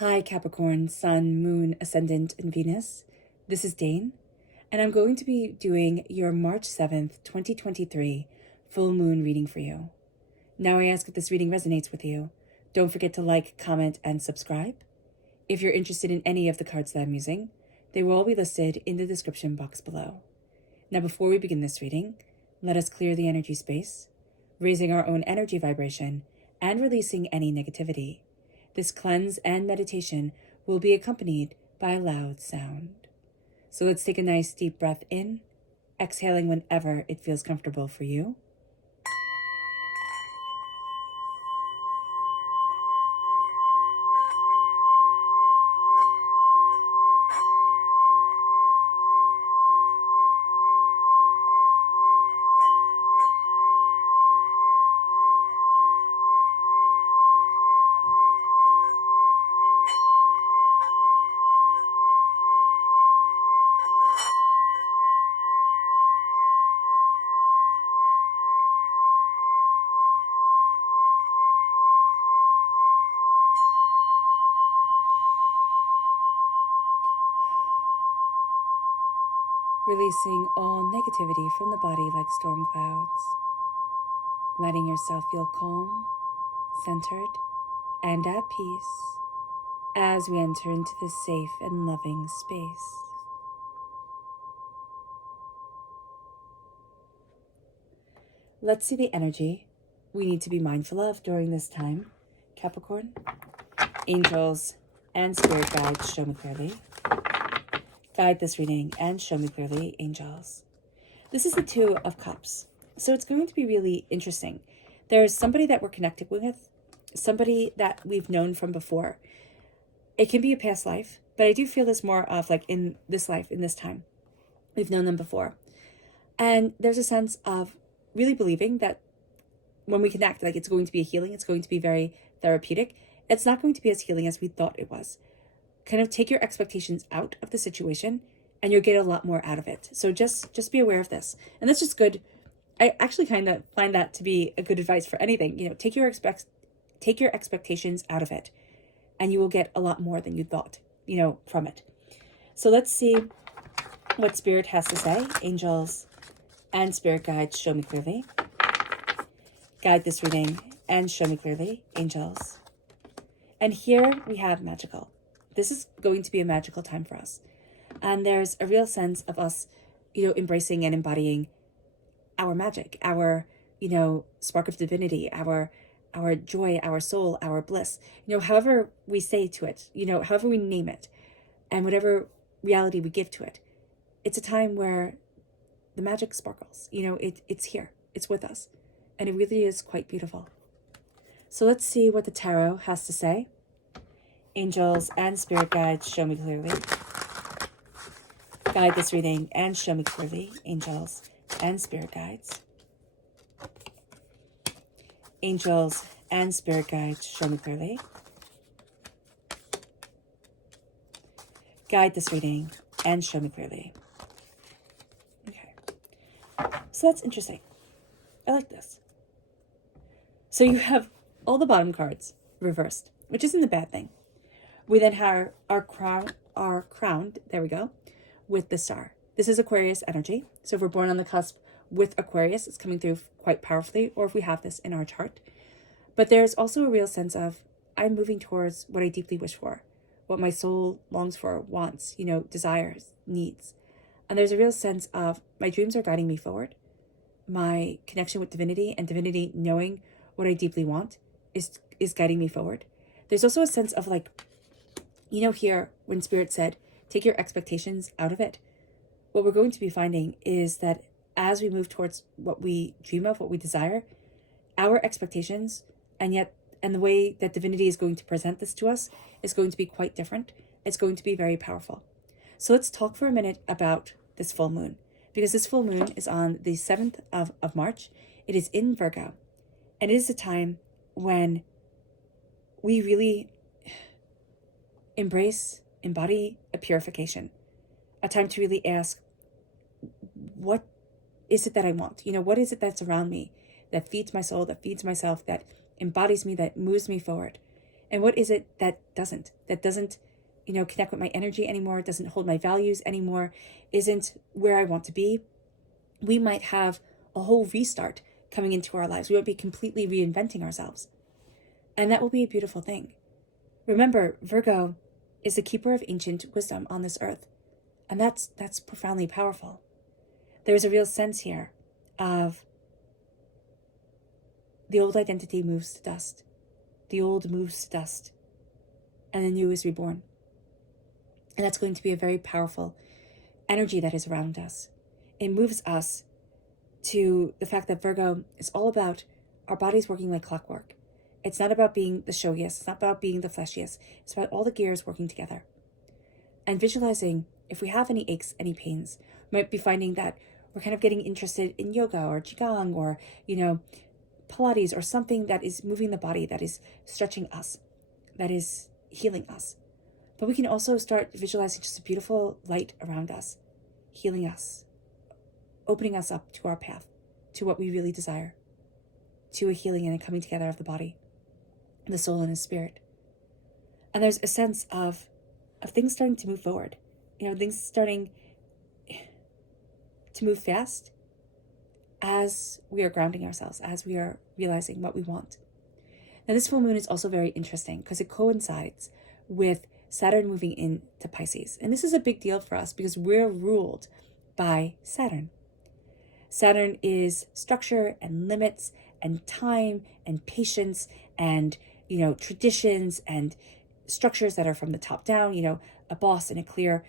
Hi Capricorn, Sun, Moon, Ascendant, and Venus. This is Dane, and I'm going to be doing your March 7th, 2023 full moon reading for you. Now I ask if this reading resonates with you. Don't forget to like, comment, and subscribe. If you're interested in any of the cards that I'm using, they will all be listed in the description box below. Now before we begin this reading, let us clear the energy space, raising our own energy vibration and releasing any negativity. This cleanse and meditation will be accompanied by a loud sound. So let's take a nice deep breath in, exhaling whenever it feels comfortable for you. Releasing all negativity from the body like storm clouds. Letting yourself feel calm, centered, and at peace as we enter into this safe and loving space. Let's see the energy we need to be mindful of during this time, Capricorn. Angels and spirit guides, show me clearly. Guide this reading and show me clearly, angels. This is the Two of Cups, so it's going to be really interesting. There's somebody that we're connected with, somebody that we've known from before. It can be a past life, but I do feel this more of like in this life, in this time. We've known them before. And there's a sense of really believing that when we connect, like it's going to be a healing, it's going to be very therapeutic. It's not going to be as healing as we thought it was. Kind of take your expectations out of the situation and you'll get a lot more out of it. So just be aware of this. And that's just good. I actually kind of find that to be a good advice for anything. You know, take your expectations out of it and you will get a lot more than you thought, you know, from it. So let's see what Spirit has to say. Angels and spirit guides, show me clearly. Guide this reading and show me clearly, angels. And here we have magical. This is going to be a magical time for us. And there's a real sense of us, you know, embracing and embodying our magic, our, you know, spark of divinity, our joy, our soul, our bliss, you know, however we say to it, you know, however we name it, and whatever reality we give to it. It's a time where the magic sparkles, you know, it's here, it's with us, and it really is quite beautiful. So let's see what the tarot has to say. Angels and spirit guides, show me clearly. Guide this reading and show me clearly, angels and spirit guides. Angels and spirit guides, show me clearly. Guide this reading and show me clearly. Okay. So that's interesting. I like this. So you have all the bottom cards reversed, which isn't a bad thing. We then have our crowned, there we go, with the star. This is Aquarius energy. So if we're born on the cusp with Aquarius, it's coming through quite powerfully, or if we have this in our chart. But there's also a real sense of, I'm moving towards what I deeply wish for, what my soul longs for, wants, you know, desires, needs. And there's a real sense of, my dreams are guiding me forward. My connection with divinity and divinity knowing what I deeply want is guiding me forward. There's also a sense of like, you know, here when Spirit said, take your expectations out of it. What we're going to be finding is that as we move towards what we dream of, what we desire, our expectations and the way that divinity is going to present this to us is going to be quite different. It's going to be very powerful. So let's talk for a minute about this full moon, because this full moon is on the 7th of March. It is in Virgo, and it is a time when we really embody a purification, a time to really ask, what is it that I want? You know, what is it that's around me that feeds my soul, that feeds myself, that embodies me, that moves me forward? And what is it that doesn't, connect with my energy anymore, doesn't hold my values anymore, isn't where I want to be? We might have a whole restart coming into our lives. We might be completely reinventing ourselves. And that will be a beautiful thing. Remember, Virgo is the keeper of ancient wisdom on this earth. And that's profoundly powerful. There's a real sense here of the old identity moves to dust. The old moves to dust. And the new is reborn. And that's going to be a very powerful energy that is around us. It moves us to the fact that Virgo is all about our bodies working like clockwork. It's not about being the showiest. It's not about being the fleshiest. It's about all the gears working together. And visualizing, if we have any aches, any pains, we might be finding that we're kind of getting interested in yoga or qigong or, Pilates or something that is moving the body, that is stretching us, that is healing us. But we can also start visualizing just a beautiful light around us, healing us, opening us up to our path, to what we really desire, to a healing and a coming together of the body, the soul and the spirit. And there's a sense of things starting to move forward, things starting to move fast as we are grounding ourselves, as we are realizing what we want. Now, this full moon is also very interesting because it coincides with Saturn moving into Pisces. And this is a big deal for us because we're ruled by Saturn. Saturn is structure and limits and time and patience and, traditions and structures that are from the top down, a boss and a clear,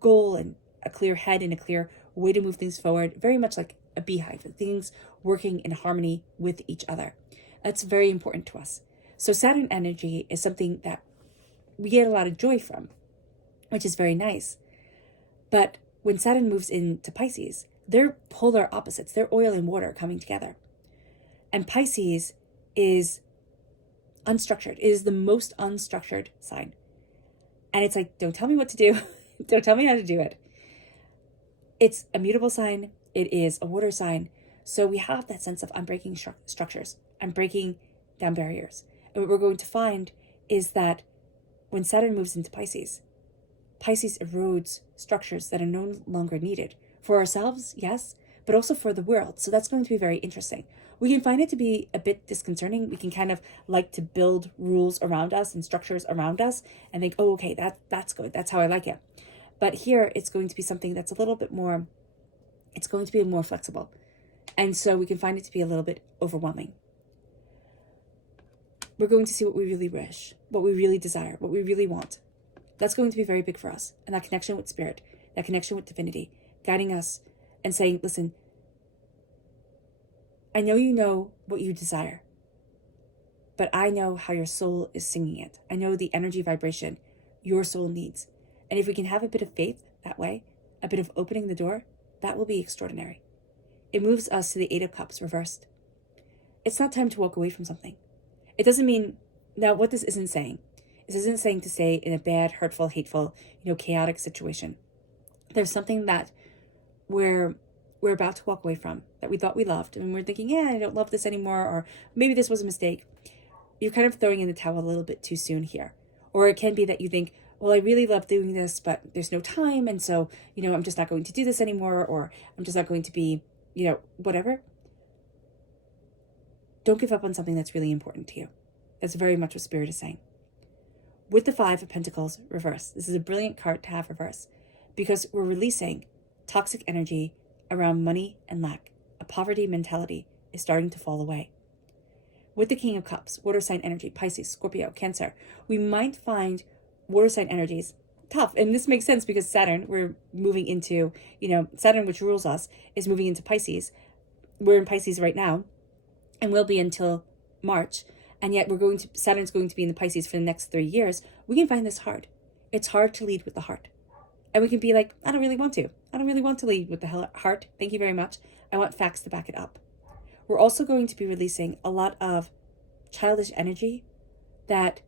goal and a clear head and a clear way to move things forward, very much like a beehive, things working in harmony with each other. That's very important to us. So Saturn energy is something that we get a lot of joy from, which is very nice. But when Saturn moves into Pisces, they're polar opposites. They're oil and water coming together. And Pisces is unstructured. It is the most unstructured sign. And it's like, don't tell me what to do. Don't tell me how to do it. It's a mutable sign. It is a water sign. So we have that sense of I'm breaking structures. I'm breaking down barriers. And what we're going to find is that when Saturn moves into Pisces, Pisces erodes structures that are no longer needed. For ourselves, yes, but also for the world. So that's going to be very interesting. We can find it to be a bit disconcerting. We can kind of like to build rules around us and structures around us and think, oh, okay, that's good. That's how I like it. But here it's going to be something that's a little bit more, it's going to be more flexible. And so we can find it to be a little bit overwhelming. We're going to see what we really wish, what we really desire, what we really want. That's going to be very big for us. And that connection with spirit, that connection with divinity, guiding us and saying, listen, I know you know what you desire, but I know how your soul is singing it. I know the energy vibration your soul needs. And if we can have a bit of faith that way, a bit of opening the door, that will be extraordinary. It moves us to the Eight of Cups reversed. It's not time to walk away from something. It doesn't mean, now what this isn't saying, this isn't saying to stay in a bad, hurtful, hateful, chaotic situation. There's something that we're about to walk away from that we thought we loved, and we're thinking, I don't love this anymore, or maybe this was a mistake. You're kind of throwing in the towel a little bit too soon here. Or it can be that you think, well, I really love doing this, but there's no time, and so, I'm just not going to do this anymore, or I'm just not going to be, whatever. Don't give up on something that's really important to you. That's very much what Spirit is saying. With the Five of Pentacles reversed, this is a brilliant card to have reversed because we're releasing toxic energy around money and lack. A poverty mentality is starting to fall away. With the King of Cups, water sign energy, Pisces, Scorpio, Cancer, we might find water sign energies tough. And this makes sense because Saturn, we're moving into, Saturn, which rules us, is moving into Pisces. We're in Pisces right now and will be until March. And yet Saturn's going to be in the Pisces for the next 3 years. We can find this hard. It's hard to lead with the heart. And we can be like, I don't really want to. I don't really want to lead with the heart. Thank you very much. I want facts to back it up. We're also going to be releasing a lot of childish energy that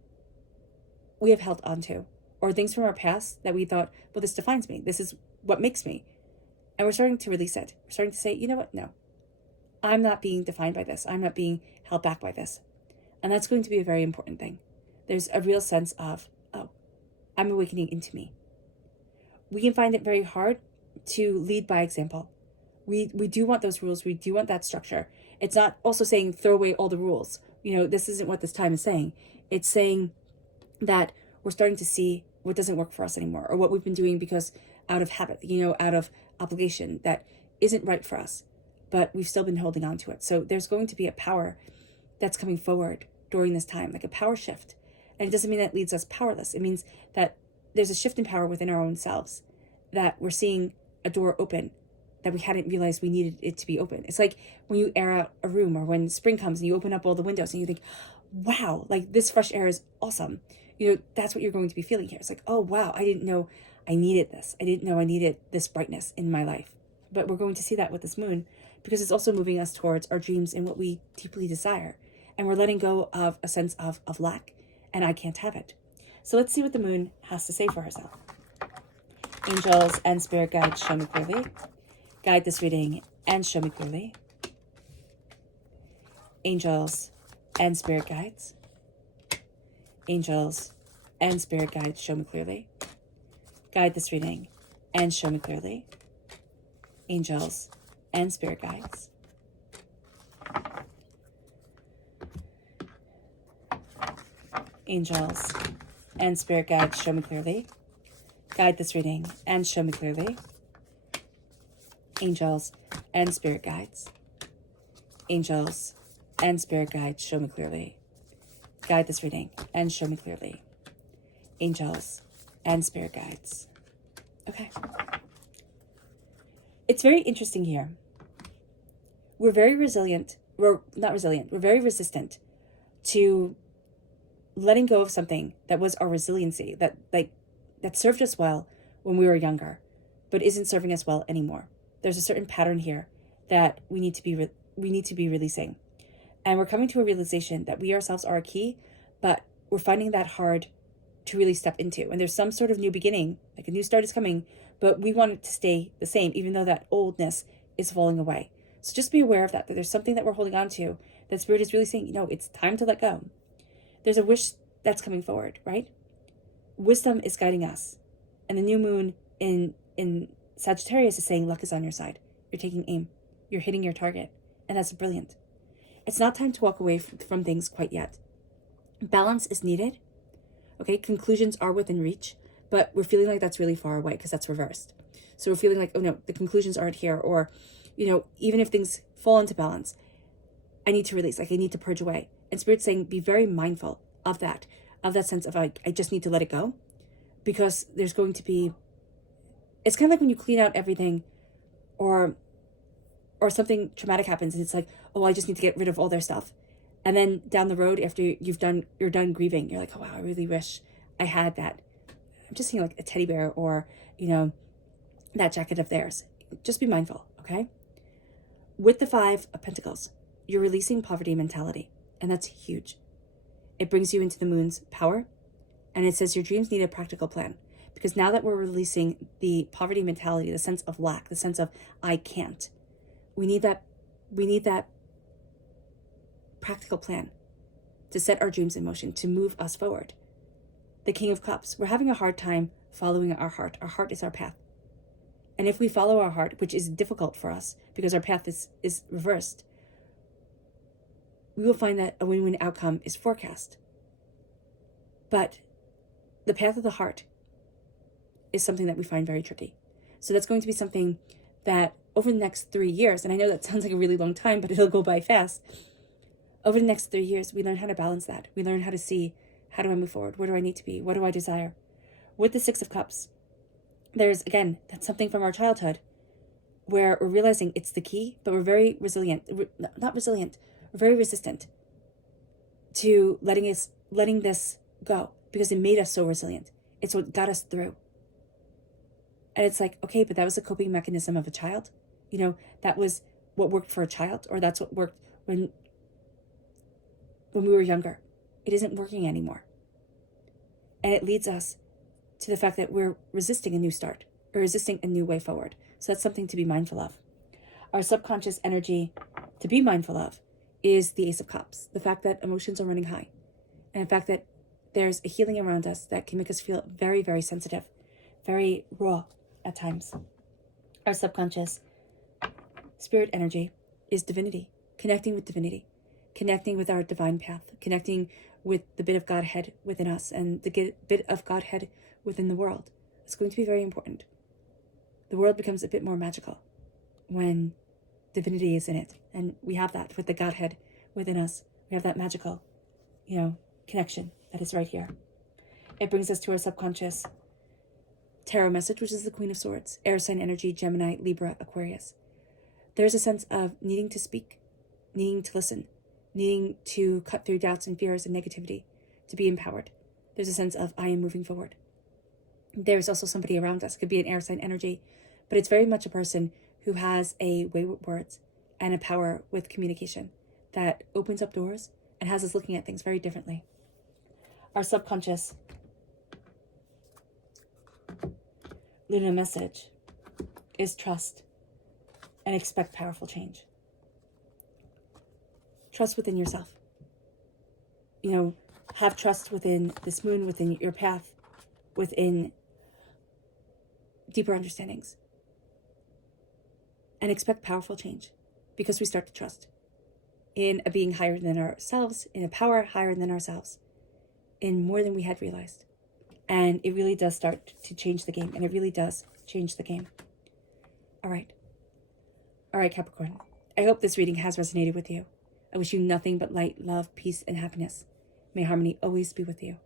we have held onto, or things from our past that we thought, well, this defines me. This is what makes me. And we're starting to release it. We're starting to say, you know what? No, I'm not being defined by this. I'm not being held back by this. And that's going to be a very important thing. There's a real sense of, oh, I'm awakening into me. We can find it very hard to lead by example. We do want those rules. We do want that structure. It's not also saying throw away all the rules. This isn't what this time is saying. It's saying that we're starting to see what doesn't work for us anymore, or what we've been doing because out of habit, out of obligation, that isn't right for us, but we've still been holding on to it. So there's going to be a power that's coming forward during this time, like a power shift. And it doesn't mean that it leaves us powerless. It means that there's a shift in power within our own selves, that we're seeing a door open that we hadn't realized we needed it to be open. It's like when you air out a room, or when spring comes and you open up all the windows and you think, wow, like this fresh air is awesome. That's what you're going to be feeling here. It's like, oh, wow, I didn't know I needed this. I didn't know I needed this brightness in my life. But we're going to see that with this moon, because it's also moving us towards our dreams and what we deeply desire. And we're letting go of a sense of lack, and I can't have it. So let's see what the moon has to say for herself. Angels and spirit guides, show me clearly. Guide this reading and show me clearly. Angels and spirit guides. Angels and spirit guides, show me clearly. Guide this reading and show me clearly. Angels and spirit guides. Angels and spirit guides, show me clearly. Guide this reading and show me clearly. Angels and spirit guides. Angels and spirit guides, show me clearly. Guide this reading and show me clearly. Angels and spirit guides. Okay. It's very interesting here. We're very resilient. We're not resilient. We're very resistant to letting go of something that was our resiliency, that served us well when we were younger, but isn't serving us well anymore. There's a certain pattern here that we need to be releasing. And we're coming to a realization that we ourselves are a key, but we're finding that hard to really step into. And there's some sort of new beginning, like a new start is coming, but we want it to stay the same, even though that oldness is falling away. So just be aware of that there's something that we're holding on to, that Spirit is really saying, it's time to let go. There's a wish that's coming forward, right? Wisdom is guiding us. And the new moon in Sagittarius is saying luck is on your side. You're taking aim. You're hitting your target. And that's brilliant. It's not time to walk away from things quite yet. Balance is needed. Okay, conclusions are within reach, but we're feeling like that's really far away because that's reversed. So we're feeling like, oh no, the conclusions aren't here. Or, even if things fall into balance, I need to release, I need to purge away. And Spirit's saying, be very mindful of that sense of I just need to let it go, because there's going to be, it's kind of like when you clean out everything or something traumatic happens and it's like, oh, I just need to get rid of all their stuff. And then down the road, after you're done grieving, you're like, oh wow, I really wish I had that. I'm just seeing like a teddy bear or, that jacket of theirs. Just be mindful, okay? With the 5 of Pentacles, you're releasing poverty mentality, and that's huge. It brings you into the moon's power, and it says your dreams need a practical plan, because now that we're releasing the poverty mentality, the sense of lack, the sense of I can't, we need that practical plan to set our dreams in motion, to move us forward. The King of Cups, we're having a hard time following our heart. Our heart is our path. And if we follow our heart, which is difficult for us because our path is reversed, we will find that a win-win outcome is forecast. But the path of the heart is something that we find very tricky. So that's going to be something that over the next 3 years, and I know that sounds like a really long time, but it'll go by fast. Over the next 3 years, we learn how to balance that. We learn how to see, how do I move forward? Where do I need to be? What do I desire? With the 6 of Cups, there's, again, that's something from our childhood where we're realizing it's the key, but we're very resilient. Not resilient. We're very resistant to letting this go because it made us so resilient. It's what got us through. And it's like, okay, but that was a coping mechanism of a child. That was what worked for a child, or that's what worked when we were younger. It isn't working anymore. And it leads us to the fact that we're resisting a new start, or resisting a new way forward. So that's something to be mindful of. Our subconscious energy to be mindful of is the Ace of Cups. The fact that emotions are running high. And the fact that there's a healing around us that can make us feel very, very sensitive, very raw at times. Our subconscious spirit energy is divinity, connecting with our divine path, connecting with the bit of Godhead within us and the bit of Godhead within the world. It's going to be very important. The world becomes a bit more magical when divinity is in it, and we have that with the Godhead within us. We have that magical, connection that is right here. It brings us to our subconscious tarot message, which is the Queen of Swords, air sign energy, Gemini, Libra, Aquarius. There's a sense of needing to speak, needing to listen, needing to cut through doubts and fears and negativity, to be empowered. There's a sense of I am moving forward. There's also somebody around us, could be an air sign energy, but it's very much a person who has a way with words and a power with communication that opens up doors and has us looking at things very differently. Our subconscious Luna message is trust and expect powerful change. Trust within yourself. Have trust within this moon, within your path, within deeper understandings. And expect powerful change because we start to trust in a being higher than ourselves, in a power higher than ourselves, in more than we had realized. And it really does start to change the game, and it really does change the game. All right, Capricorn. I hope this reading has resonated with you. I wish you nothing but light, love, peace, and happiness. May harmony always be with you.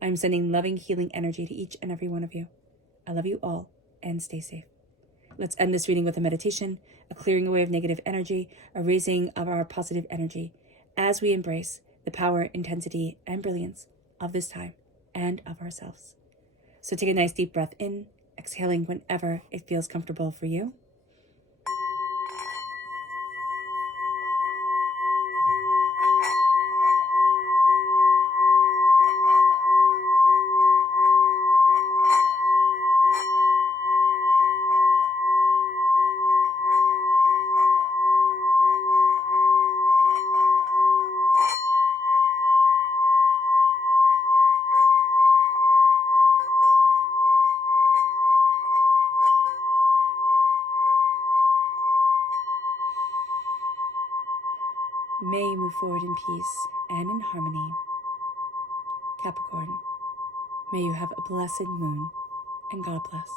I am sending loving, healing energy to each and every one of you. I love you all, and stay safe. Let's end this reading with a meditation, a clearing away of negative energy, a raising of our positive energy as we embrace the power, intensity, and brilliance of this time and of ourselves. So take a nice deep breath in, exhaling whenever it feels comfortable for you. May you move forward in peace and in harmony. Capricorn, may you have a blessed moon, and God bless.